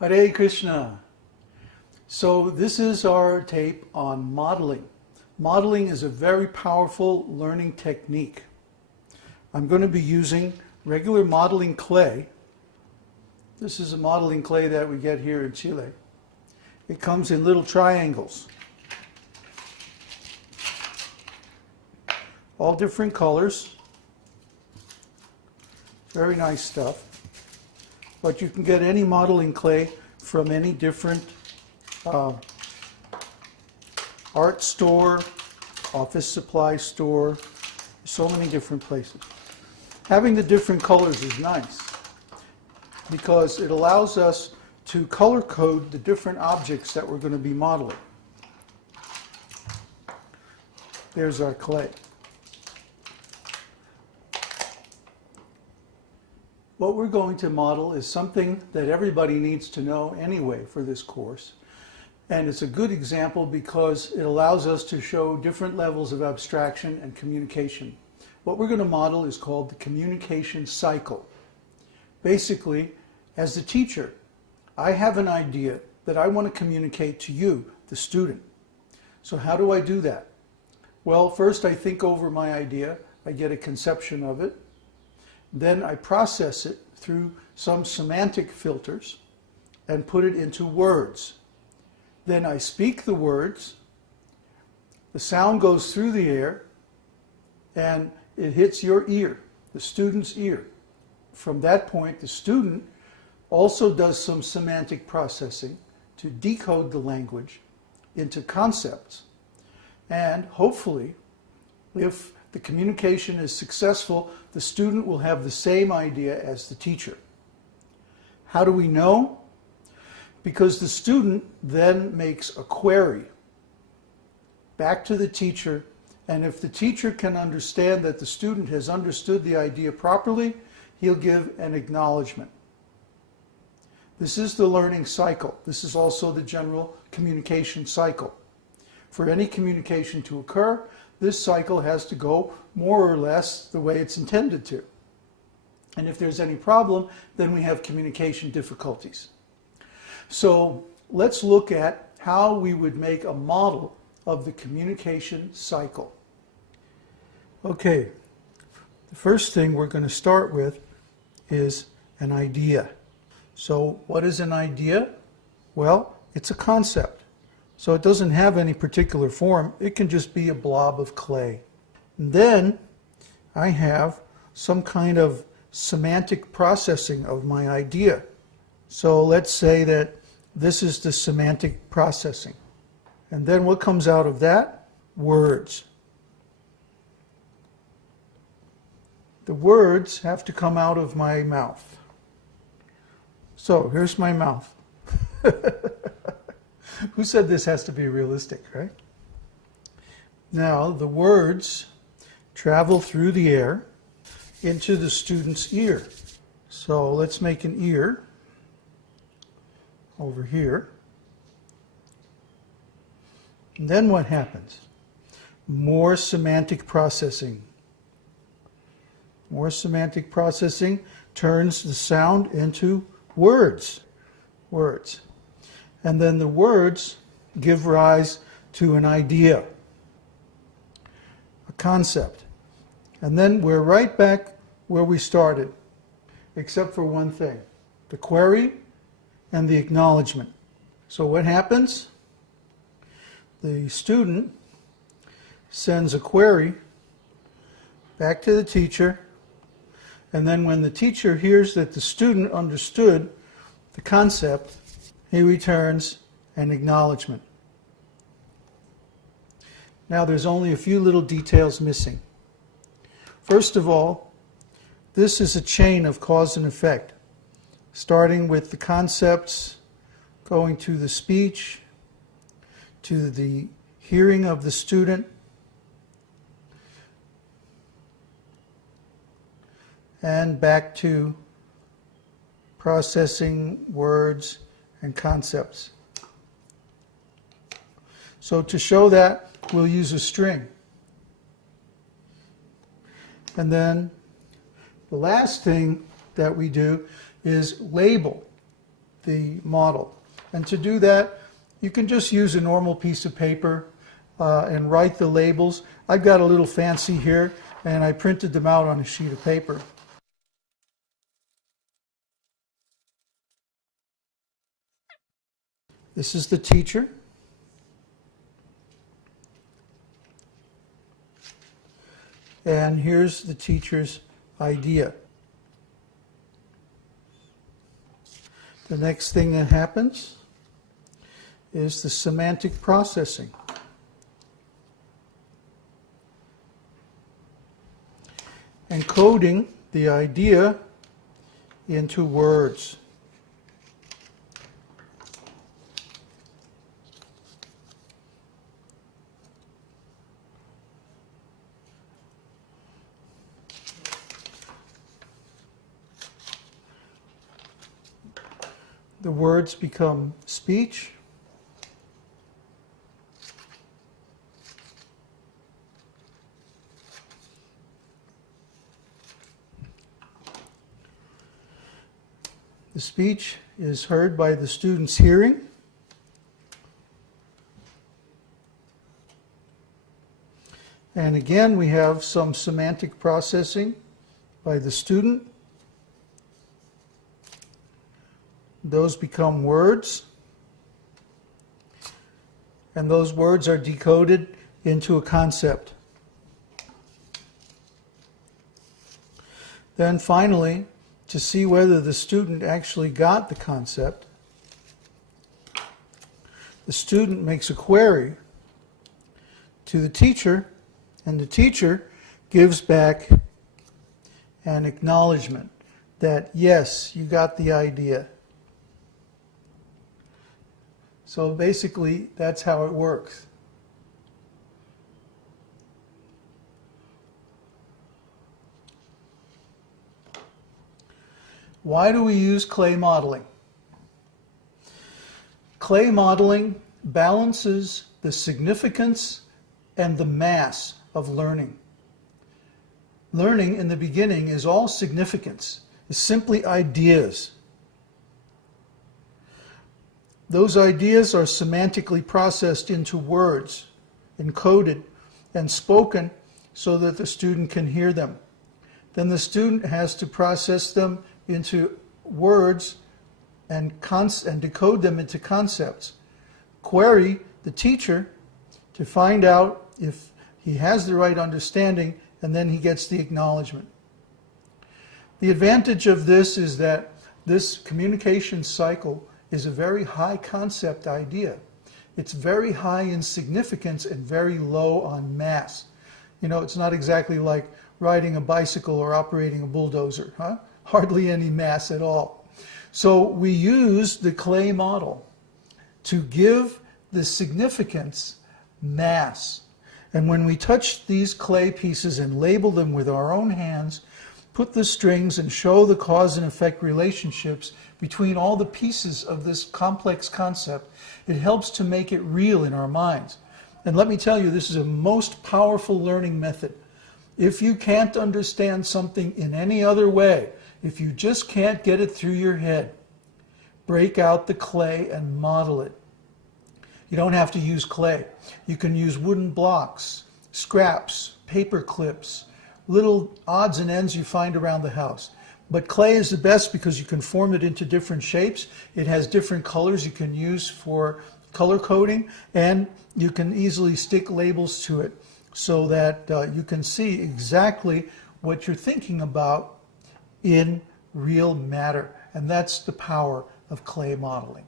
Hare Krishna. So this is our tape on modeling. Modeling is a very powerful learning technique. I'm going to be using regular modeling clay. This is a modeling clay that we get here in Chile. It comes in little triangles. All different colors. Very nice stuff. But you can get any modeling clay from any different art store, office supply store, so many different places. Having the different colors is nice because it allows us to color code the different objects that we're going to be modeling. There's our clay. What we're going to model is something that everybody needs to know anyway for this course. And it's a good example because it allows us to show different levels of abstraction and communication. What we're going to model is called the communication cycle. Basically, as the teacher, I have an idea that I want to communicate to you, the student. So how do I do that? Well, first I think over my idea, I get a conception of it. Then I process it through some semantic filters and put it into words. Then I speak the words, the sound goes through the air, and it hits your ear, the student's ear. From that point, the student also does some semantic processing to decode the language into concepts. And hopefully, if the communication is successful, the student will have the same idea as the teacher. How do we know? Because the student then makes a query back to the teacher, and if the teacher can understand that the student has understood the idea properly, he'll give an acknowledgement. This is the learning cycle. This is also the general communication cycle. For any communication to occur, this cycle has to go more or less the way it's intended to. And if there's any problem, then we have communication difficulties. So let's look at how we would make a model of the communication cycle. Okay, the first thing we're going to start with is an idea. So what is an idea? Well, it's a concept. So it doesn't have any particular form. It can just be a blob of clay. And then I have some kind of semantic processing of my idea. So let's say that this is the semantic processing. And then what comes out of that? Words. The words have to come out of my mouth. So here's my mouth. Who said this has to be realistic, right? Now the words travel through the air into the student's ear. So let's make an ear over here. And then what happens? More semantic processing. More semantic processing turns the sound into words. Words. And then the words give rise to an idea, a concept. And then we're right back where we started, except for one thing, the query and the acknowledgement. So what happens? The student sends a query back to the teacher, and then when the teacher hears that the student understood the concept, he returns an acknowledgement. Now there's only a few little details missing. First of all, this is a chain of cause and effect, starting with the concepts, going to the speech, to the hearing of the student, and back to processing words and concepts. So to show that, we'll use a string. And then the last thing that we do is label. the model. And to do that, you can just use a normal piece of paper and write the labels. I've got a little fancy here, and I printed them out on a sheet of paper. This is the teacher. And here's the teacher's idea. The next thing that happens is the semantic processing. Encoding the idea into words. The words become speech. The speech is heard by the student's hearing. And again, we have some semantic processing by the student. Those become words, and those words are decoded into a concept. Then finally, to see whether the student actually got the concept, the student makes a query to the teacher, and the teacher gives back an acknowledgement that, yes, you got the idea. So basically, that's how it works. Why do we use clay modeling? Clay modeling balances the significance and the mass of learning. Learning in the beginning is all significance. It's simply ideas. Those ideas are semantically processed into words, encoded, and spoken so that the student can hear them. Then the student has to process them into words and decode them into concepts. Query the teacher to find out if he has the right understanding, and then he gets the acknowledgement. The advantage of this is that this communication cycle is a very high concept idea. It's very high in significance and very low on mass. You know, it's not exactly like riding a bicycle or operating a bulldozer, huh? Hardly any mass at all. So we use the clay model to give the significance mass. And when we touch these clay pieces and label them with our own hands, put the strings and show the cause and effect relationships between all the pieces of this complex concept, it helps to make it real in our minds. And let me tell you, this is a most powerful learning method. If you can't understand something in any other way, if you just can't get it through your head, break out the clay and model it. You don't have to use clay. You can use wooden blocks, scraps, paper clips, little odds and ends you find around the house. But clay is the best because you can form it into different shapes. It has different colors you can use for color coding, and you can easily stick labels to it so that you can see exactly what you're thinking about in real matter. And that's the power of clay modeling.